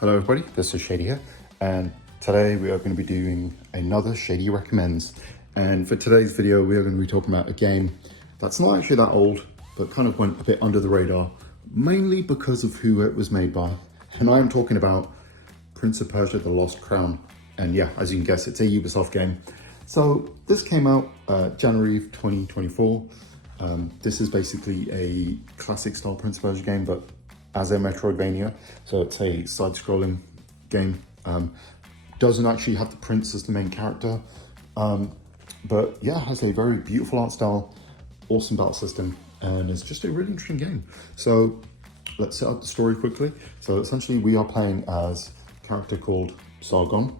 Hello everybody, this is Shady here, and today we are going to be doing another Shady Recommends. And for today's video, we are going to be talking about a game that's not actually that old, but kind of went a bit under the radar, mainly because of who it was made by. And I am talking about Prince of Persia: The Lost Crown. And yeah, as you can guess, it's a Ubisoft game. So this came out January of 2024. This is basically a classic style Prince of Persia game, but as a Metroidvania. So it's a side-scrolling game. Doesn't actually have the prince as the main character, but yeah, has a very beautiful art style, awesome battle system, and it's just a really interesting game. So let's set up the story quickly. So essentially we are playing as a character called Sargon.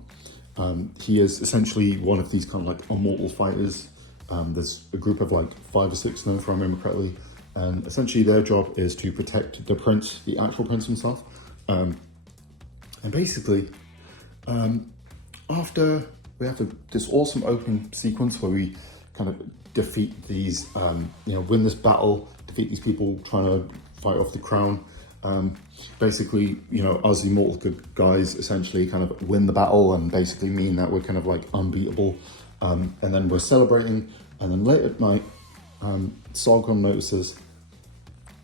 He is essentially one of these kind of like immortal fighters. There's a group of like 5 or 6 of them, if I remember correctly. And essentially their job is to protect the prince, the actual prince himself. And basically, after we have this awesome opening sequence where we kind of defeat these, win this battle, defeat these people trying to fight off the crown. Basically, us immortal good guys essentially kind of win the battle and basically mean that we're kind of like unbeatable. And then we're celebrating, and then late at night, Sargon notices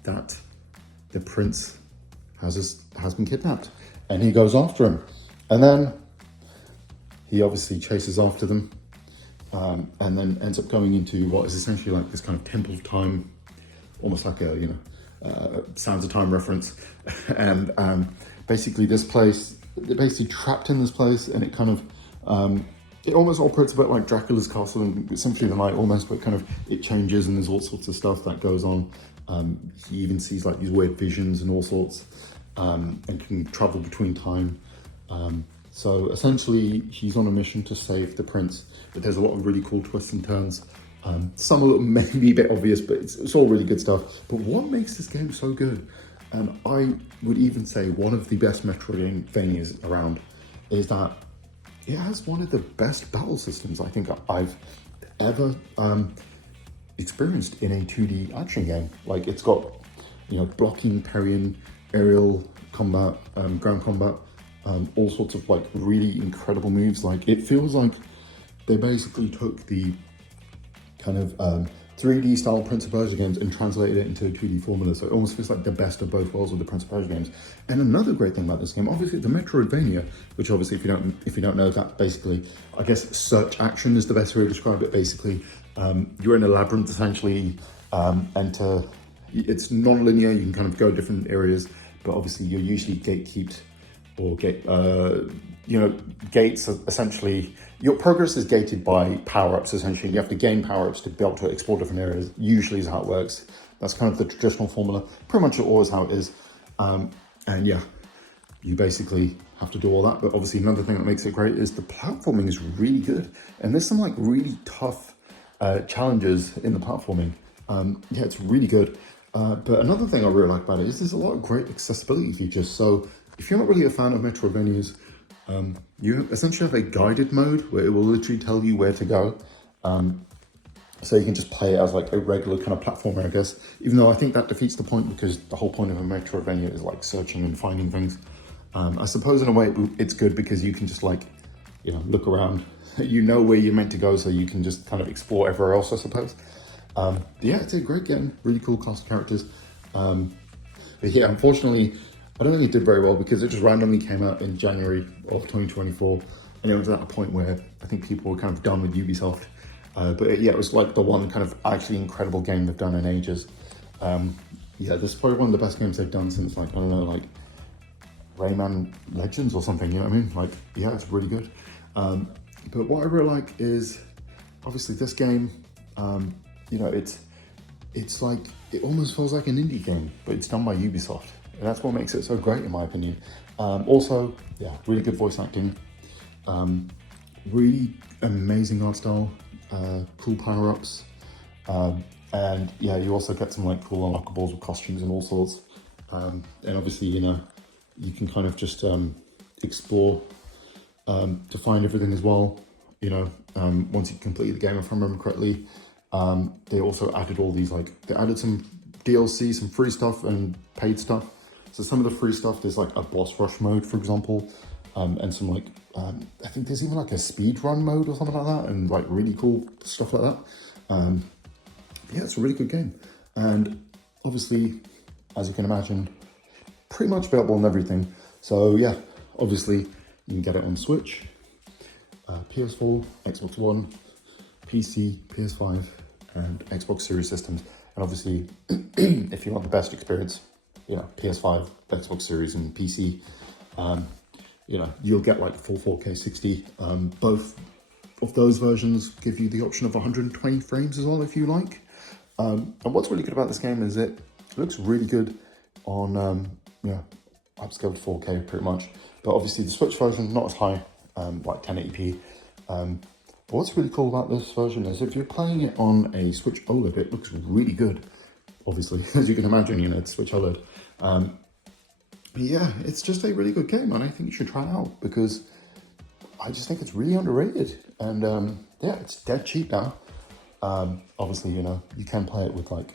that the prince has been kidnapped, and he goes after him, and then he obviously chases after them, and then ends up going into what is essentially like this kind of Temple of Time, almost like a Sands of Time reference, and basically this place, they're basically trapped in this place, and it kind of it almost operates a bit like Dracula's castle and Symphony of the Night almost, but kind of it changes and there's all sorts of stuff that goes on. He even sees like these weird visions and all sorts, and can travel between time. So essentially he's on a mission to save the prince, but there's a lot of really cool twists and turns. Some of them may be a bit obvious, but it's all really good stuff. But what makes this game so good, and I would even say one of the best Metroidvanias around, is that it has one of the best battle systems I think I've ever experienced in a 2D action game. Like, it's got, blocking, parrying, aerial combat, ground combat, all sorts of like really incredible moves. Like, it feels like they basically took the kind of 3D style Prince of Persia games and translated it into a 2D formula. So it almost feels like the best of both worlds with the Prince of Persia games. And another great thing about this game, obviously the Metroidvania, which obviously if you don't know that, basically, I guess search action is the best way to describe it. Basically, you're in a labyrinth essentially, it's non-linear, you can kind of go different areas, but obviously you're usually gatekeeped, or gates are essentially, your progress is gated by power-ups essentially. You have to gain power-ups to be able to explore different areas, usually is how it works. That's kind of the traditional formula, pretty much always how it is. And yeah, you basically have to do all that. But obviously another thing that makes it great is the platforming is really good. And there's some like really tough challenges in the platforming. Yeah, it's really good. But another thing I really like about it is there's a lot of great accessibility features. So if you're not really a fan of Metroidvanias, you essentially have a guided mode where it will literally tell you where to go. So you can just play it as like a regular kind of platformer, I guess, even though I think that defeats the point, because the whole point of a Metroidvania is like searching and finding things. I suppose in a way it's good because you can just like, look around, where you're meant to go, so you can just kind of explore everywhere else, I suppose. Yeah, it's a great game, really cool cast of characters. But yeah, unfortunately, I don't think it did very well because it just randomly came out in January of 2024. And it was at a point where I think people were kind of done with Ubisoft. But yeah, it was like the one kind of actually incredible game they've done in ages. Yeah, this is probably one of the best games they've done since like, I don't know, like Rayman Legends or something, you know what I mean? Like, yeah, it's really good. But what I really like is, obviously this game, it's like, it almost feels like an indie game, but it's done by Ubisoft. And that's what makes it so great, in my opinion. Also, yeah, really good voice acting, really amazing art style, cool power-ups, and yeah, you also get some like cool unlockables with costumes and all sorts. And obviously, you can kind of just explore to find everything as well. Once you complete the game, if I remember correctly, they also added all these they added some DLC, some free stuff and paid stuff. So some of the free stuff, there's like a boss rush mode, for example, and some like, I think there's even like a speed run mode or something like that, and like really cool stuff like that. Yeah, it's a really good game. And obviously, as you can imagine, pretty much available on everything. So yeah, obviously you can get it on Switch, PS4, Xbox One, PC, PS5, and Xbox Series systems. And obviously, if you want the best experience, you know, PS5, Xbox Series, and PC, you know, you'll get like full 4K 60. Both of those versions give you the option of 120 frames as well, if you like. And what's really good about this game is it looks really good on, you know, upscaled to 4K pretty much. But obviously the Switch version, not as high, like 1080p. But what's really cool about this version is if you're playing it on a Switch OLED, it looks really good. Obviously, as you can imagine, you know, it's Switch OLED. But yeah, it's just a really good game, and I think you should try it out because I just think it's really underrated. And yeah, it's dead cheap now. Obviously, you know, you can play it with like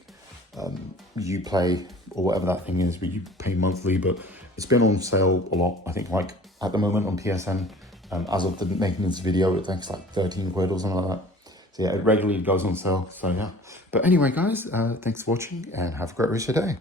Uplay or whatever that thing is, but you pay monthly. But it's been on sale a lot. I think like at the moment on PSN, as of the making this video, it takes like 13 quid or something like that. So yeah, it regularly goes on sale. So yeah. But anyway, guys, thanks for watching and have a great rest of your day.